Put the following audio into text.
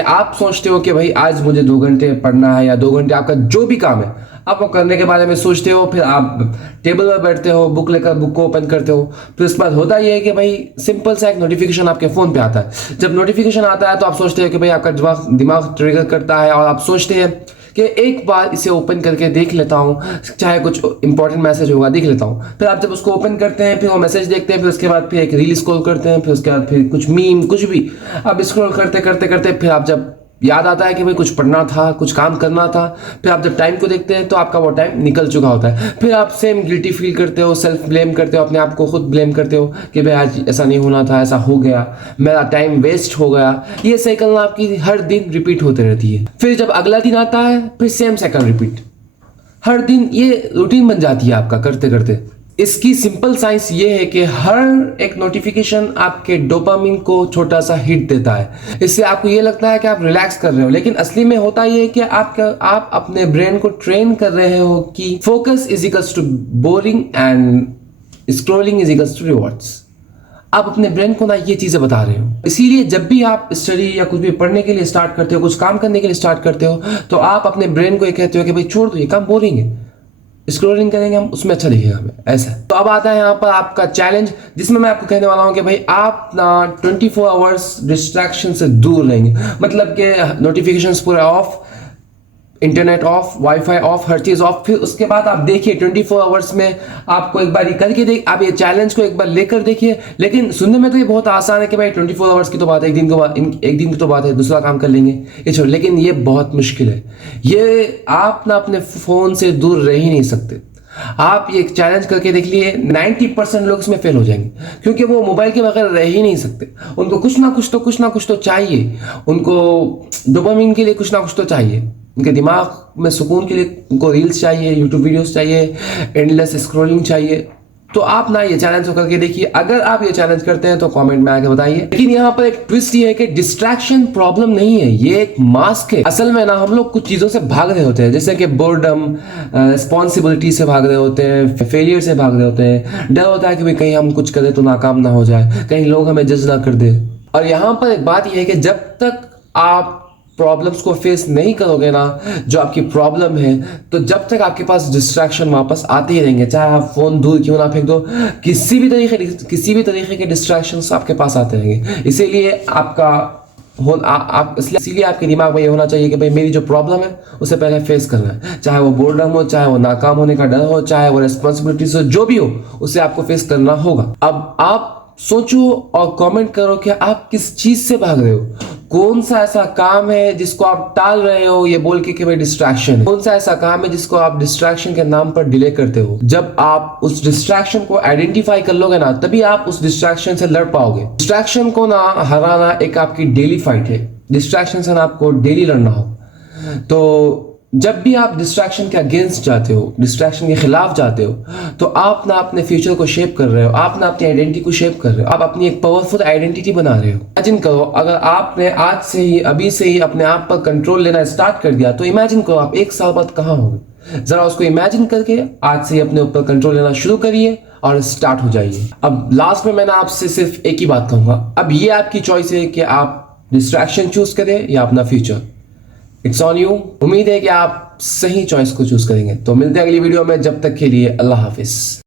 आप सोचते हो कि भाई आज मुझे 2 घंटे पढ़ना है या 2 घंटे आपका जो भी काम है आप वो करने के बारे में सोचते हो, फिर आप टेबल पर बैठते हो, बुक लेकर बुक को ओपन करते हो, फिर उसके बाद होता ये है कि भाई सिंपल सा एक नोटिफिकेशन आपके फ़ोन पे आता है। जब नोटिफिकेशन आता है तो आप सोचते हो कि भाई आपका दिमाग ट्रिगर करता है और आप सोचते हैं कि एक बार इसे ओपन करके देख लेता हूँ, चाहे कुछ इंपॉर्टेंट मैसेज होगा देख लेता हूँ। फिर आप जब उसको ओपन करते हैं, फिर वो मैसेज देखते हैं, फिर उसके बाद फिर एक रील स्क्रॉल करते हैं, फिर उसके बाद फिर कुछ मीम कुछ भी आप स्क्रॉल करते करते करते फिर आप जब याद आता है कि भाई कुछ पढ़ना था, कुछ काम करना था, फिर आप जब टाइम को देखते हैं तो आपका वो टाइम निकल चुका होता है। फिर आप सेम गिल्टी फील करते हो, सेल्फ ब्लेम करते हो, अपने आप को खुद ब्लेम करते हो कि भाई आज ऐसा नहीं होना था, ऐसा हो गया, मेरा टाइम वेस्ट हो गया। ये साइकिल आपकी हर दिन रिपीट होते रहती है। फिर जब अगला दिन आता है फिर सेम साइकिल रिपीट, हर दिन ये रूटीन बन जाती है आपका करते करते। इसकी सिंपल साइंस ये है कि हर एक नोटिफिकेशन आपके डोपामिन को छोटा सा हिट देता है। इससे आपको ये लगता है कि आप रिलैक्स कर रहे हो, लेकिन असली में होता ये है कि आप अपने ब्रेन को ट्रेन कर रहे हो कि focus is equals to boring and scrolling is equals to rewards. आप अपने ब्रेन को ना ये चीजें बता रहे हो। इसीलिए जब भी आप स्टडी या कुछ भी पढ़ने के लिए स्टार्ट करते हो, कुछ काम करने के लिए स्टार्ट करते हो, तो आप अपने ब्रेन को ये कहते हो कि भाई छोड़ दो, ये काम बोरिंग है, स्क्रोलिंग करेंगे हम, उसमें अच्छा दिखेगा हमें, ऐसा। तो अब आता है यहाँ पर आपका चैलेंज, जिसमें मैं आपको कहने वाला हूँ कि भाई आप ना 24 आवर्स डिस्ट्रैक्शन से दूर रहेंगे। मतलब कि नोटिफिकेशंस पूरा off, internet off, wifi off, हर चीज ऑफ। फिर उसके बाद आप देखिए 24 आवर्स में आपको एक बार ये करके देख, आप ये चैलेंज को एक बार लेकर देखिए। लेकिन सुनने में तो ये बहुत आसान है कि भाई 24 आवर्स की तो बात है, एक दिन की तो बात है, दूसरा काम कर लेंगे, ये छोड़। लेकिन ये बहुत मुश्किल है। ये आप ना अपने फोन से दूर रह ही नहीं सकते। आप ये चैलेंज करके देख लिए, 90% लोग इसमें फेल हो जाएंगे, क्योंकि वो मोबाइल के बगैर रह ही नहीं सकते। उनको कुछ ना कुछ तो चाहिए, उनको डोपामिन के लिए कुछ ना कुछ तो चाहिए, उनके दिमाग में सुकून के लिए उनको रील्स चाहिए, यूट्यूब वीडियोस चाहिए, एंडलेस स्क्रॉलिंग चाहिए। तो आप ना ये चैलेंज करके देखिए। अगर आप ये चैलेंज करते हैं तो कमेंट में आके बताइए। लेकिन यहाँ पर एक ट्विस्ट ये है कि डिस्ट्रैक्शन प्रॉब्लम नहीं है, ये एक मास्क है। असल में ना हम लोग कुछ चीजों से भाग रहे होते हैं, जैसे कि बोर्डम, रिस्पॉन्सिबिलिटी से भाग रहे होते हैं, फेलियर से भाग रहे होते हैं, डर होता है कि भाई कहीं हम कुछ करें तो नाकाम ना हो जाए, कहीं लोग हमें जज ना कर दे। और यहाँ पर एक बात यह है कि जब तक आप प्रॉब्लम्स को फेस नहीं करोगे ना, जो आपकी प्रॉब्लम है, तो जब तक आपके पास डिस्ट्रैक्शन वापस आते ही रहेंगे। चाहे आप फोन दूर क्यों ना फेंक दो, किसी भी तरीके के डिस्ट्रैक्शंस आपके पास आते रहेंगे। इसीलिए इसीलिए आपके दिमाग में ये होना चाहिए कि भाई मेरी जो प्रॉब्लम है उसे पहले फेस करना है। चाहे वो बोर्डम हो, चाहे वो नाकाम होने का डर हो, चाहे वो रिस्पॉन्सिबिलिटीज हो, जो भी हो उसे आपको फेस करना होगा। अब आप सोचो और कमेंट करो कि आप किस चीज से भाग रहे हो। कौन सा ऐसा काम है जिसको आप टाल रहे हो ये बोल के कि भाई डिस्ट्रैक्शन है? कौन सा ऐसा काम है जिसको आप डिस्ट्रैक्शन के नाम पर डिले करते हो? जब आप उस डिस्ट्रैक्शन को आइडेंटिफाई कर लोगे ना, तभी आप उस डिस्ट्रैक्शन से लड़ पाओगे। डिस्ट्रैक्शन को ना हराना एक आपकी डेली फाइट है। डिस्ट्रैक्शन से ना आपको डेली लड़ना हो। तो जब भी आप डिस्ट्रैक्शन के अगेंस्ट जाते हो, डिस्ट्रैक्शन के खिलाफ जाते हो, तो आप ना अपने फ्यूचर को शेप कर रहे हो, आप ना अपनी आइडेंटिटी को शेप कर रहे हो, आप अपनी एक पावरफुल आइडेंटिटी बना रहे हो। इमेजिन करो, अगर आपने आज से ही, अभी से ही अपने आप पर कंट्रोल लेना स्टार्ट कर दिया, तो इमेजिन करो आप 1 साल बाद कहाँ होंगे। जरा उसको इमेजिन करके आज से ही अपने ऊपर कंट्रोल लेना शुरू करिए और स्टार्ट हो जाइए। अब लास्ट में मैंने आपसे सिर्फ एक ही बात कहूंगा, अब ये आपकी चॉइस है कि आप डिस्ट्रैक्शन चूज करें या अपना फ्यूचर। It's on you. उम्मीद है कि आप सही चॉइस को चूज करेंगे। तो मिलते हैं अगली वीडियो में, जब तक के लिए अल्लाह हाफिज।